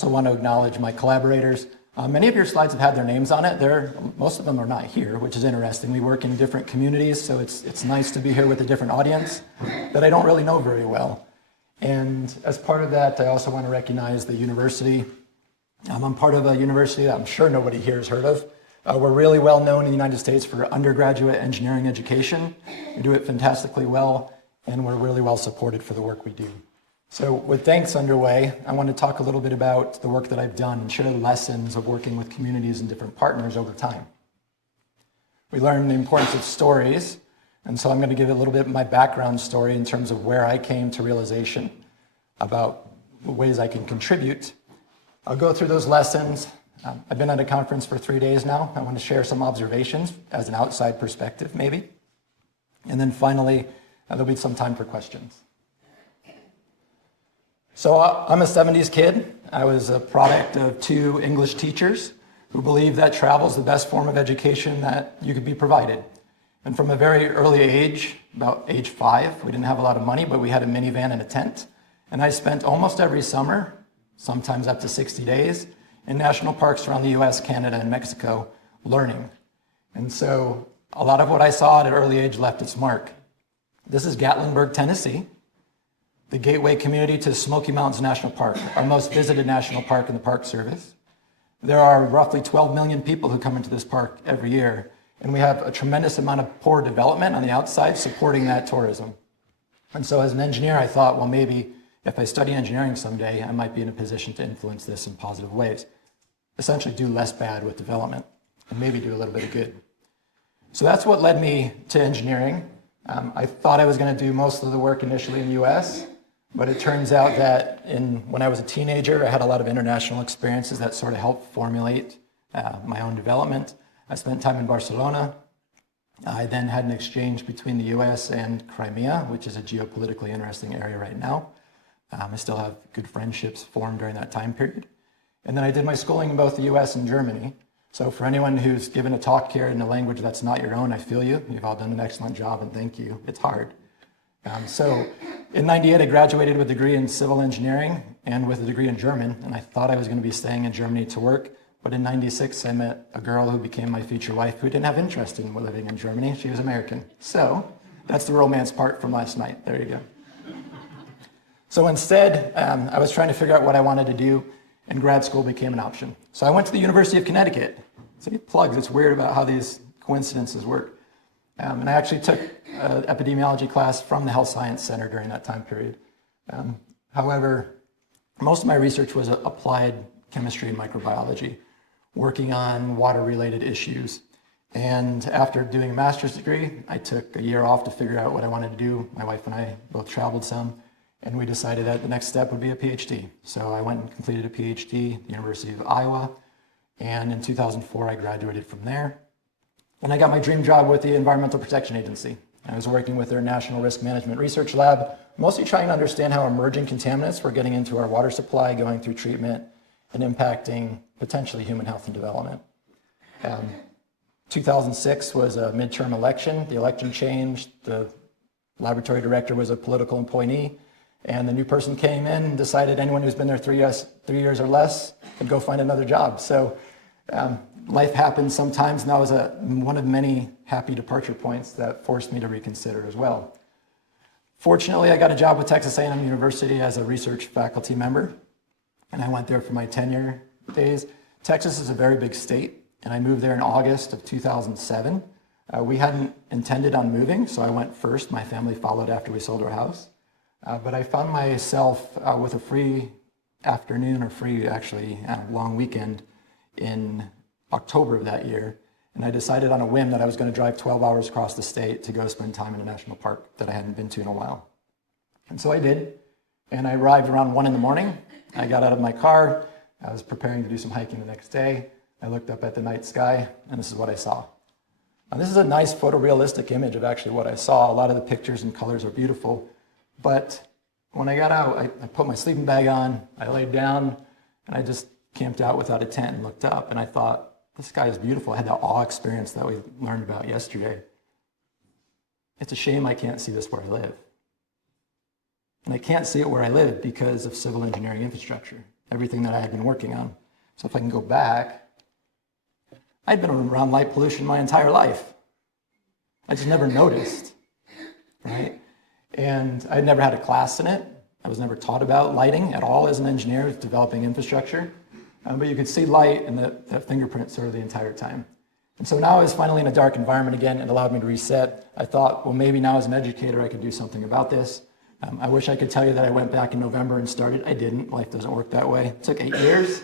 also want to acknowledge my collaborators. Many of your slides have had their names on it. Most of them are not here, which is interesting. We work in different communities, so it's nice to be here with a different audience that I don't really know very well. And as part of that, I also want to recognize the university. I'm part of a university that I'm sure nobody here has heard of. We're really well known in the United States for undergraduate engineering education. We do it fantastically well, and we're really well supported for the work we do. So with thanks underway, I want to talk a little bit about the work that I've done and share the lessons of working with communities and different partners over time. We learned the importance of stories, and so I'm going to give a little bit of my background story in terms of where I came to realization about ways I can contribute. I'll go through those lessons. I've been at a conference for 3 days now. I want to share some observations as an outside perspective, maybe. And then finally, there'll be some time for questions. So I'm a 70s kid. I was a product of 2 English teachers who believed that travel is the best form of education that you could be provided. And from a very early age, about age 5, we didn't have a lot of money, but we had a minivan and a tent. And I spent almost every summer, sometimes up to 60 days, in national parks around the US, Canada, and Mexico, learning. And so a lot of what I saw at an early age left its mark. This is Gatlinburg, Tennessee, the gateway community to Smoky Mountains National Park, our most visited national park in the Park Service. There are roughly 12 million people who come into this park every year, and we have a tremendous amount of poor development on the outside supporting that tourism. And so as an engineer, I thought, well, maybe if I study engineering someday, I might be in a position to influence this in positive ways. Essentially do less bad with development and maybe do a little bit of good. So that's what led me to engineering. I thought I was going to do most of the work initially in the US, but it turns out that when I was a teenager, I had a lot of international experiences that sort of helped formulate my own development. I spent time in Barcelona. I then had an exchange between the US and Crimea, which is a geopolitically interesting area right now. I still have good friendships formed during that time period. And then I did my schooling in both the US and Germany. So for anyone who's given a talk here in a language that's not your own, I feel you. You've all done an excellent job, and thank you. It's hard. So in '98, I graduated with a degree in civil engineering and with a degree in German, and I thought I was going to be staying in Germany to work. But in '96, I met a girl who became my future wife who didn't have interest in living in Germany. She was American. So that's the romance part from last night. There you go. So instead, I was trying to figure out what I wanted to do, and grad school became an option. So I went to the University of Connecticut. So plugs, it's weird about how these coincidences work. And I actually took an epidemiology class from the Health Science Center during that time period. However, most of my research was applied chemistry and microbiology, working on water-related issues. And after doing a master's degree, I took a year off to figure out what I wanted to do. My wife and I both traveled some, and we decided that the next step would be a PhD. So I went and completed a PhD at the University of Iowa, and in 2004, I graduated from there. And I got my dream job with the Environmental Protection Agency. I was working with their National Risk Management Research Lab, mostly trying to understand how emerging contaminants were getting into our water supply, going through treatment, and impacting potentially human health and development. 2006 was a midterm election. The election changed. The laboratory director was a political appointee, and the new person came in and decided anyone who's been there 3 years or less could go find another job. So life happens sometimes, and that was one of many happy departure points that forced me to reconsider as well. Fortunately, I got a job with Texas A&M University as a research faculty member, and I went there for my tenure days. Texas is a very big state, and I moved there in August of 2007. We hadn't intended on moving, so I went first. My family followed after we sold our house. But I found myself with a free afternoon, or free, actually, long weekend in October of that year, and I decided on a whim that I was going to drive 12 hours across the state to go spend time in a national park that I hadn't been to in a while. And so I did, and I arrived around 1 in the morning. I got out of my car. I was preparing to do some hiking the next day. I looked up at the night sky, and this is what I saw. Now, this is a nice photorealistic image of actually what I saw. A lot of the pictures and colors are beautiful, but when I got out, I put my sleeping bag on, I laid down, and I just camped out without a tent and looked up, and I thought, this sky is beautiful. I had that awe experience that we learned about yesterday. It's a shame I can't see this where I live. And I can't see it where I live because of civil engineering infrastructure. everything that I had been working on. So if I can go back, I'd been around light pollution my entire life. I just never noticed, right? And I'd never had a class in it. I was never taught about lighting at all as an engineer, developing infrastructure. But you could see light in the fingerprint sort of the entire time. And so now I was finally in a dark environment again. It allowed me to reset. I thought, well, maybe now as an educator, I could do something about this. I wish I could tell you that I went back in November and started. I didn't. Life doesn't work that way. It took 8 years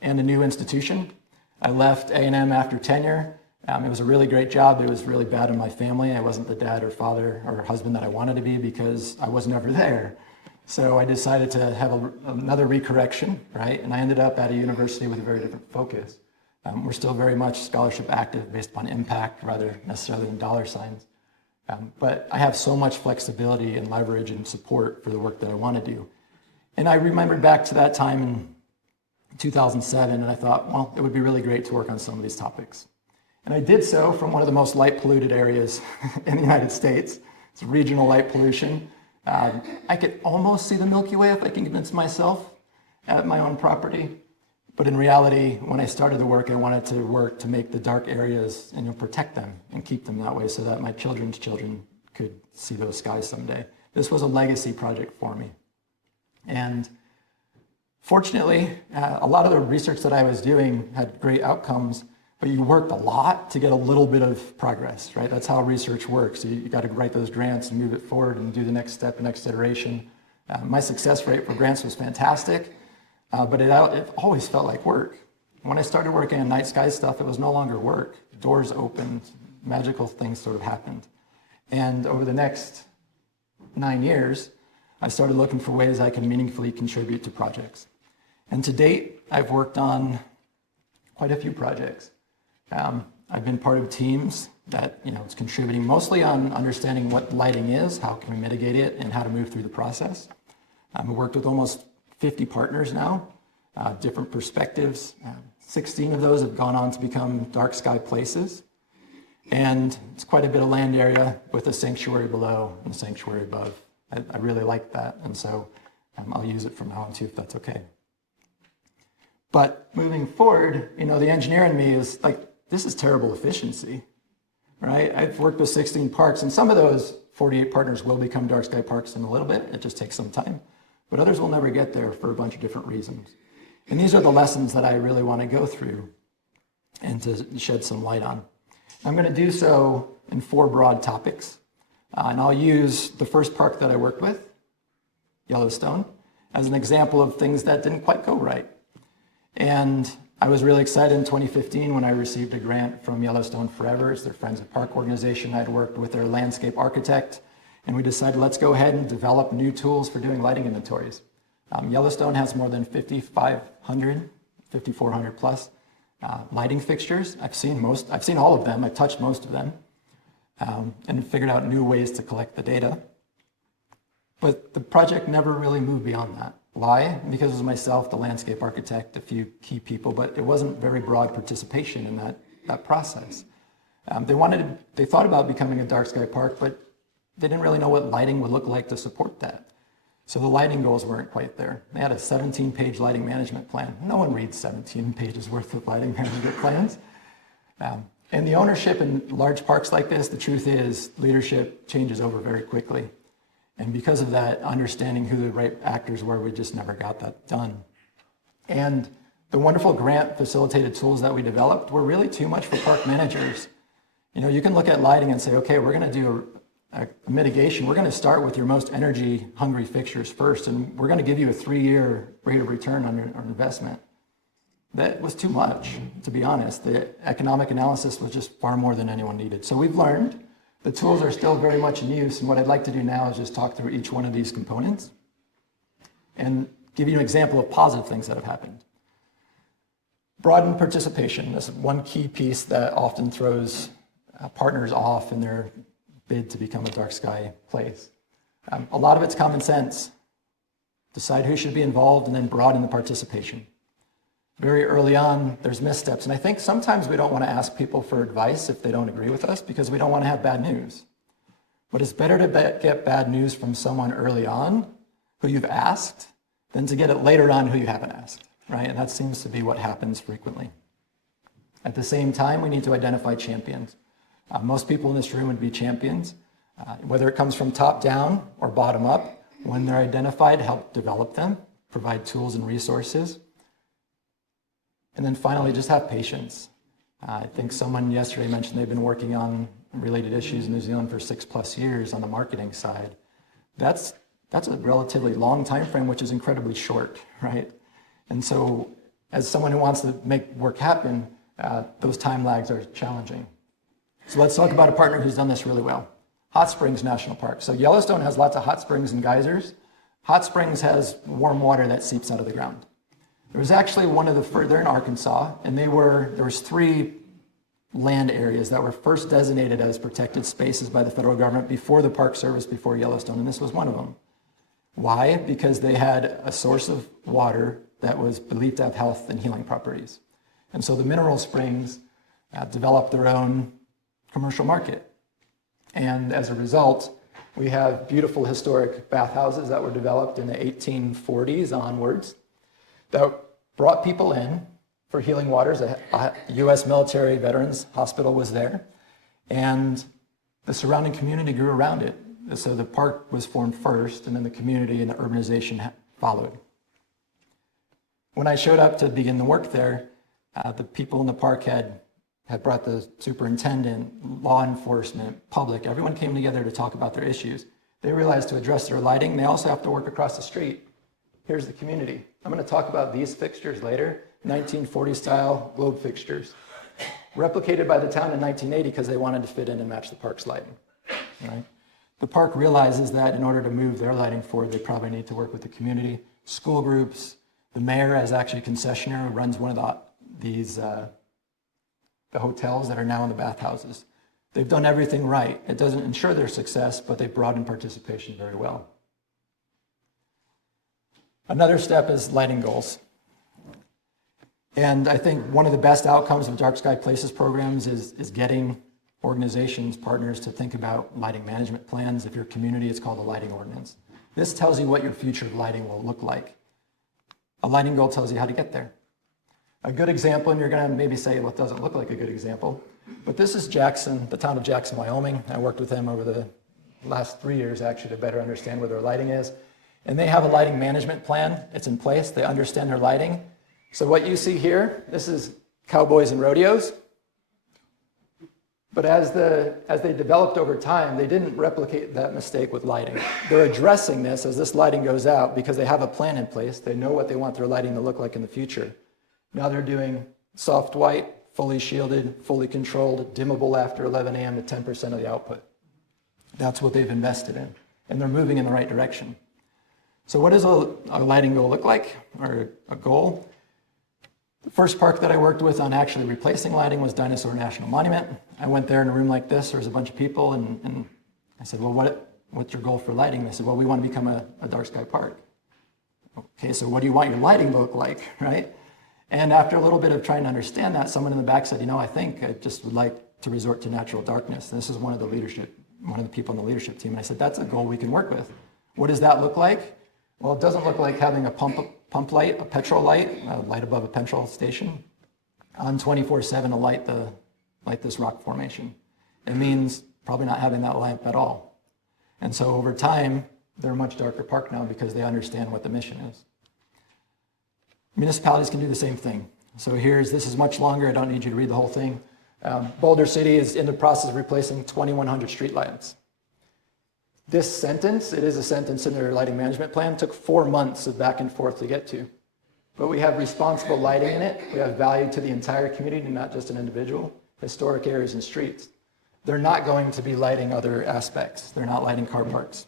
and a new institution. I left A&M after tenure. It was a really great job, but it was really bad on my family. I wasn't the dad or father or husband that I wanted to be because I was never there. So I decided to have another recorrection, right? And I ended up at a university with a very different focus. We're still very much scholarship active based upon impact rather necessarily than dollar signs. But I have so much flexibility and leverage and support for the work that I want to do. And I remembered back to that time in 2007, and I thought, well, it would be really great to work on some of these topics. And I did so from one of the most light polluted areas in the United States. It's regional light pollution. I could almost see the Milky Way if I can convince myself at my own property. But in reality, when I started the work, I wanted to work to make the dark areas and protect them and keep them that way so that my children's children could see those skies someday. This was a legacy project for me. And fortunately, a lot of the research that I was doing had great outcomes, but you worked a lot to get a little bit of progress, right? That's how research works. You got to write those grants and move it forward and do the next step, the next iteration. My success rate for grants was fantastic, but it always felt like work. When I started working on night sky stuff, it was no longer work. Doors opened, magical things sort of happened. And over the next 9 years, I started looking for ways I can meaningfully contribute to projects. And to date, I've worked on quite a few projects. I've been part of teams that it's contributing mostly on understanding what lighting is, how can we mitigate it, and how to move through the process. I've worked with almost 50 partners now, different perspectives. 16 of those have gone on to become dark sky places. And it's quite a bit of land area with a sanctuary below and a sanctuary above. I really like that, and so I'll use it from now on too, if that's okay. But moving forward, the engineer in me is like, this is terrible efficiency, right? I've worked with 16 parks, and some of those 48 partners will become dark sky parks in a little bit. It just takes some time. But others will never get there for a bunch of different reasons. And these are the lessons that I really want to go through and to shed some light on. I'm going to do so in 4 broad topics. And I'll use the first park that I worked with, Yellowstone, as an example of things that didn't quite go right. And I was really excited in 2015 when I received a grant from Yellowstone Forever. It's their Friends of Park organization. I'd worked with their landscape architect, and we decided let's go ahead and develop new tools for doing lighting inventories. Yellowstone has more than 5,500, 5,400 plus lighting fixtures. I've seen all of them. I've touched most of them, and figured out new ways to collect the data. But the project never really moved beyond that. Why? Because it was myself, the landscape architect, a few key people, but it wasn't very broad participation in that process. They thought about becoming a dark sky park, but they didn't really know what lighting would look like to support that. So the lighting goals weren't quite there. They had a 17-page lighting management plan. No one reads 17 pages worth of lighting management plans. And the ownership in large parks like this, the truth is leadership changes over very quickly. And because of that, understanding who the right actors were, we just never got that done. And the wonderful grant facilitated tools that we developed were really too much for park managers. You can look at lighting and say, okay, we're going to do a mitigation. We're going to start with your most energy hungry fixtures first, and we're going to give you a 3-year rate of return on your investment. That was too much, to be honest. The economic analysis was just far more than anyone needed. So we've learned. The tools are still very much in use, and what I'd like to do now is just talk through each one of these components and give you an example of positive things that have happened. Broaden participation. This is one key piece that often throws partners off in their bid to become a dark sky place. A lot of it's common sense. Decide who should be involved and then broaden the participation. Very early on, there's missteps. And I think sometimes we don't want to ask people for advice if they don't agree with us because we don't want to have bad news. But it's better to get bad news from someone early on who you've asked than to get it later on who you haven't asked, right? And that seems to be what happens frequently. At the same time, we need to identify champions. Most people in this room would be champions, whether it comes from top down or bottom up. When they're identified, help develop them, provide tools and resources. And then finally, just have patience. I think someone yesterday mentioned they've been working on related issues in New Zealand for 6+ years on the marketing side. That's a relatively long time frame, which is incredibly short, right? And so as someone who wants to make work happen, those time lags are challenging. So let's talk about a partner who's done this really well. Hot Springs National Park. So Yellowstone has lots of hot springs and geysers. Hot Springs has warm water that seeps out of the ground. There was actually one of the, they're in Arkansas, and there was 3 land areas that were first designated as protected spaces by the federal government before the Park Service, before Yellowstone, and this was one of them. Why? Because they had a source of water that was believed to have health and healing properties. And so the mineral springs developed their own commercial market. And as a result, we have beautiful historic bathhouses that were developed in the 1840s onwards that brought people in for healing waters. A U.S. military veterans hospital was there, and the surrounding community grew around it. So the park was formed first, and then the community and the urbanization followed. When I showed up to begin the work there, the people in the park had brought the superintendent, law enforcement, public. Everyone came together to talk about their issues. They realized to address their lighting, they also have to work across the street. Here's the community. I'm going to talk about these fixtures later, 1940 style globe fixtures, replicated by the town in 1980 because they wanted to fit in and match the park's lighting. Right? The park realizes that in order to move their lighting forward, they probably need to work with the community, school groups. The mayor, as actually concessionaire, runs one of the hotels that are now in the bathhouses. They've done everything right. It doesn't ensure their success, but they broaden participation very well. Another step is lighting goals. And I think one of the best outcomes of Dark Sky Places programs is getting organizations, partners to think about lighting management plans. If your community, it's called a lighting ordinance. This tells you what your future lighting will look like. A lighting goal tells you how to get there. A good example, and you're going to maybe say, well, it doesn't look like a good example, but this is Jackson, the town of Jackson, Wyoming. I worked with them over the last 3 years, actually, to better understand where their lighting is. And they have a lighting management plan. It's in place. They understand their lighting. So what you see here, this is cowboys and rodeos. But as they developed over time, they didn't replicate that mistake with lighting. They're addressing this as this lighting goes out because they have a plan in place. They know what they want their lighting to look like in the future. Now they're doing soft white, fully shielded, fully controlled, dimmable after 11 a.m. to 10% of the output. That's what they've invested in, and they're moving in the right direction. So what does a lighting goal look like, or a goal? The first park that I worked with on actually replacing lighting was Dinosaur National Monument. I went there in a room like this. There was a bunch of people, and I said, well, what's your goal for lighting? They said, well, we want to become a dark sky park. Okay, so what do you want your lighting to look like, right? And after a little bit of trying to understand that, someone in the back said, I think I just would like to resort to natural darkness. And this is one of the people on the leadership team. And I said, that's a goal we can work with. What does that look like? Well, it doesn't look like having a pump light, a petrol light, a light above a petrol station, on 24/7 to light this rock formation. It means probably not having that lamp at all. And so over time, they're a much darker park now because they understand what the mission is. Municipalities can do the same thing. So this is much longer. I don't need you to read the whole thing. Boulder City is in the process of replacing 2,100 street lights. This sentence, it is a sentence in their lighting management plan, took 4 months of back and forth to get to. But we have responsible lighting in it. We have value to the entire community, not just an individual, historic areas and streets. They're not going to be lighting other aspects. They're not lighting car parks.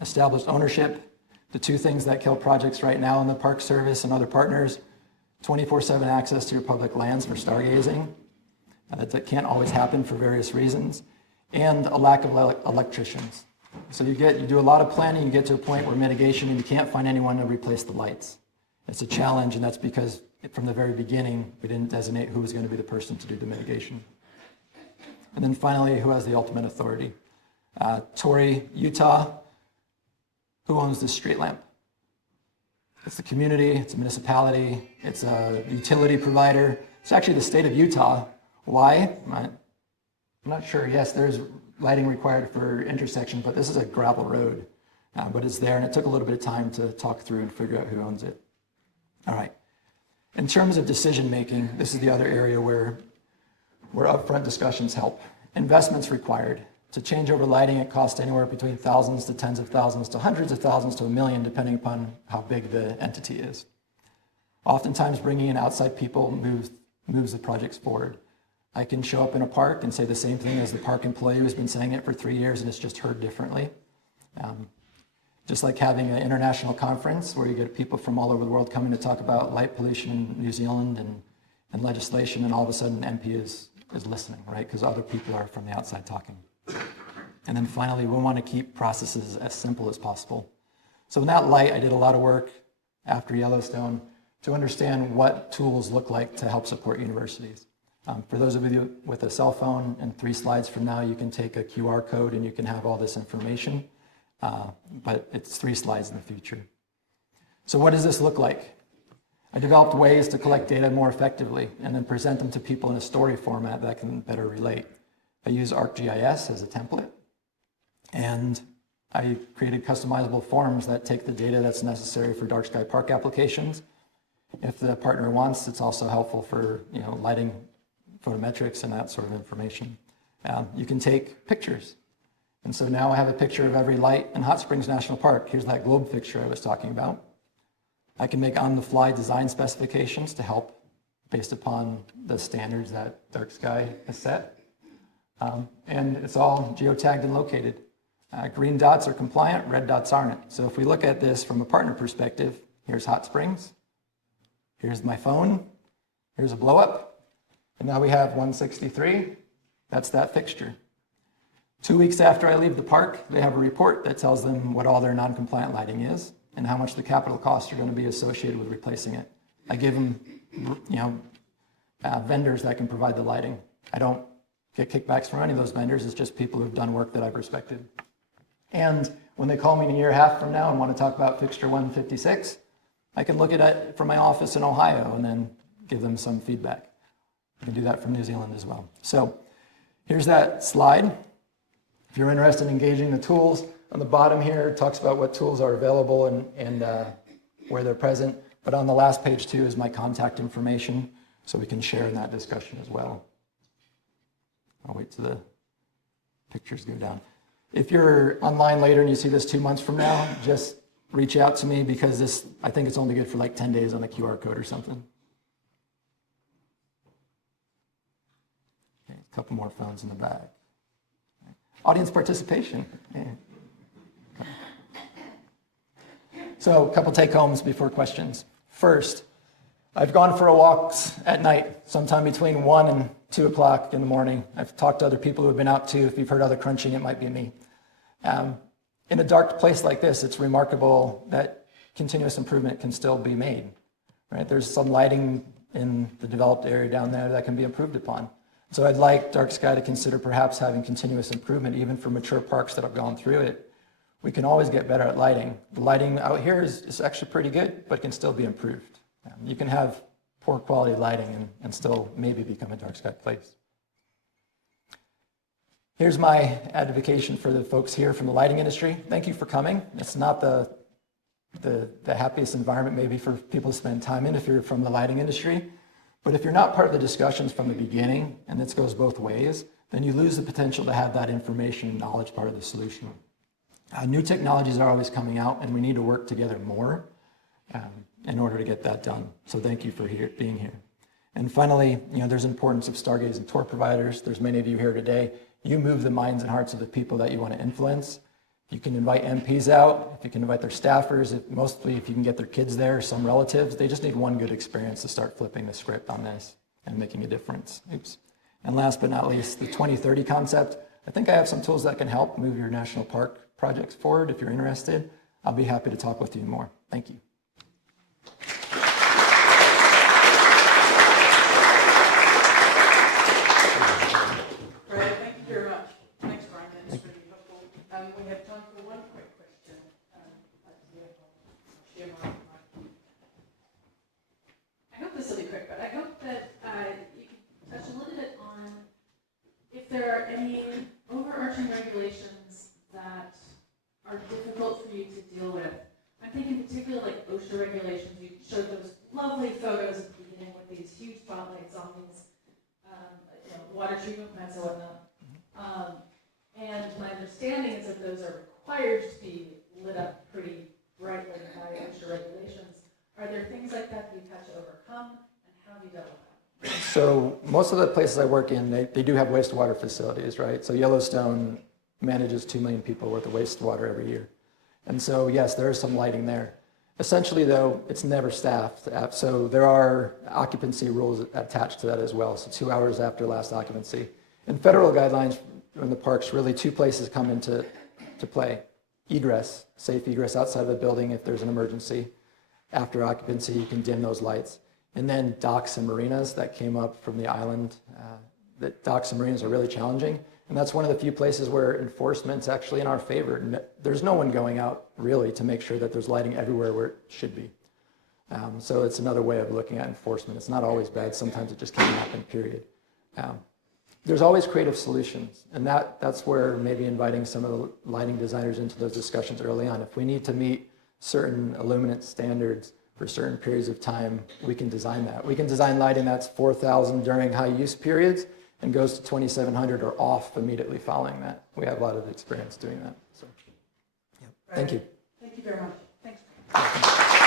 Established ownership, the 2 things that kill projects right now in the Park Service and other partners, 24/7 access to your public lands for stargazing. That can't always happen for various reasons. And a lack of electricians. So you do a lot of planning, you get to a point where mitigation, and you can't find anyone to replace the lights. It's a challenge, and that's because from the very beginning, we didn't designate who was going to be the person to do the mitigation. And then finally, who has the ultimate authority? Torrey, Utah, who owns the street lamp? It's the community, it's a municipality, it's a utility provider. It's actually the state of Utah. Why? I'm not sure. Yes, there's lighting required for intersections, but this is a gravel road. But it's there, and it took a little bit of time to talk through and figure out who owns it. All right. In terms of decision making, this is the other area where upfront discussions help. Investments required. To change over lighting, it costs anywhere between thousands to tens of thousands to hundreds of thousands to $1 million, depending upon how big the entity is. Oftentimes, bringing in outside people moves the projects forward. I can show up in a park and say the same thing as the park employee who's been saying it for 3 years, and it's just heard differently. Just like having an international conference where you get people from all over the world coming to talk about light pollution in New Zealand and legislation, and all of a sudden MP is listening, right? Because other people are from the outside talking. And then finally, we want to keep processes as simple as possible. So in that light, I did a lot of work after Yellowstone to understand what tools look like to help support universities. For those of you with a cell phone, in 3 slides from now, you can take a QR code and you can have all this information, but it's 3 slides in the future. So what does this look like? I developed ways to collect data more effectively and then present them to people in a story format that can better relate. I use ArcGIS as a template, and I created customizable forms that take the data that's necessary for dark sky park applications. If the partner wants, it's also helpful for lighting, photometrics, and that sort of information. You can take pictures. And so now I have a picture of every light in Hot Springs National Park. Here's that globe picture I was talking about. I can make on-the-fly design specifications to help based upon the standards that Dark Sky has set. And it's all geotagged and located. Green dots are compliant, red dots aren't. So if we look at this from a partner perspective, here's Hot Springs, here's my phone, here's a blow up, and now we have 163. That's that fixture. 2 weeks after I leave the park, they have a report that tells them what all their non-compliant lighting is and how much the capital costs are going to be associated with replacing it. I give them, vendors that can provide the lighting. I don't get kickbacks from any of those vendors. It's just people who've done work that I've respected. And when they call me in a year and a half from now and want to talk about fixture 156, I can look at it from my office in Ohio and then give them some feedback. I can do that from New Zealand as well. So here's that slide. If you're interested in engaging the tools, on the bottom here, it talks about what tools are available and where they're present. But on the last page too is my contact information, so we can share in that discussion as well. I'll wait till the pictures go down. If you're online later and you see this 2 months from now, just reach out to me, because this, I think it's only good for like 10 days on the QR code or something. Okay, a couple more phones in the back. Audience participation. Yeah. So a couple take-homes before questions. First, I've gone for walks at night, sometime between 1 and 2 o'clock in the morning. I've talked to other people who have been out too. If you've heard other crunching, it might be me. In a dark place like this, it's remarkable that continuous improvement can still be made. Right? There's some lighting in the developed area down there that can be improved upon. So I'd like Dark Sky to consider perhaps having continuous improvement, even for mature parks that have gone through it. We can always get better at lighting. The lighting out here is actually pretty good, but can still be improved. You can have poor quality lighting and still maybe become a dark sky place. Here's my advocacy for the folks here from the lighting industry. Thank you for coming. It's not the happiest environment maybe for people to spend time in if you're from the lighting industry. But if you're not part of the discussions from the beginning, and this goes both ways, then you lose the potential to have that information and knowledge part of the solution. New technologies are always coming out, and we need to work together more in order to get that done. So thank you for being here. And finally, there's importance of stargazing tour providers. There's many of you here today. You move the minds and hearts of the people that you want to influence. You can invite MPs out, if you can invite their staffers, mostly if you can get their kids there, some relatives. They just need one good experience to start flipping the script on this and making a difference. Oops. And last but not least, the 2030 concept. I think I have some tools that can help move your national park projects forward. If you're interested, I'll be happy to talk with you more. Thank you. Brad, thank you very much. Thanks, Bryan. That's really helpful. We have time for one quick question. I'll share my this will be quick, but I hope that you can touch a little bit on if there are any overarching regulations that are difficult for you to deal with. I'm thinking particularly like OSHA regulations. You showed those lovely photos at the beginning with these huge spotlights on these water treatment plants and whatnot. And my understanding is that those are required to be lit up pretty brightly by OSHA regulations. Are there things like that you've had to overcome, and how have you dealt with that? So most of the places I work in, they do have wastewater facilities, right? So Yellowstone manages 2 million people worth of wastewater every year. And so yes, there is some lighting there. Essentially though, it's never staffed. So there are occupancy rules attached to that as well. So 2 hours after last occupancy. In federal guidelines in the parks, really 2 places come into play. Egress, safe egress outside of the building if there's an emergency. After occupancy, you can dim those lights. And then docks and marinas that came up from the island. That docks and marinas are really challenging. And that's one of the few places where enforcement's actually in our favor. And there's no one going out really to make sure that there's lighting everywhere where it should be. So it's another way of looking at enforcement. It's not always bad. Sometimes it just can't happen, period. There's always creative solutions. And that's where maybe inviting some of the lighting designers into those discussions early on. If we need to meet certain illuminance standards for certain periods of time, we can design that. We can design lighting that's 4,000 during high use periods and goes to 2,700 or off immediately following that. We have a lot of experience doing that. So, yeah. Thank you. Thank you very much. Thanks.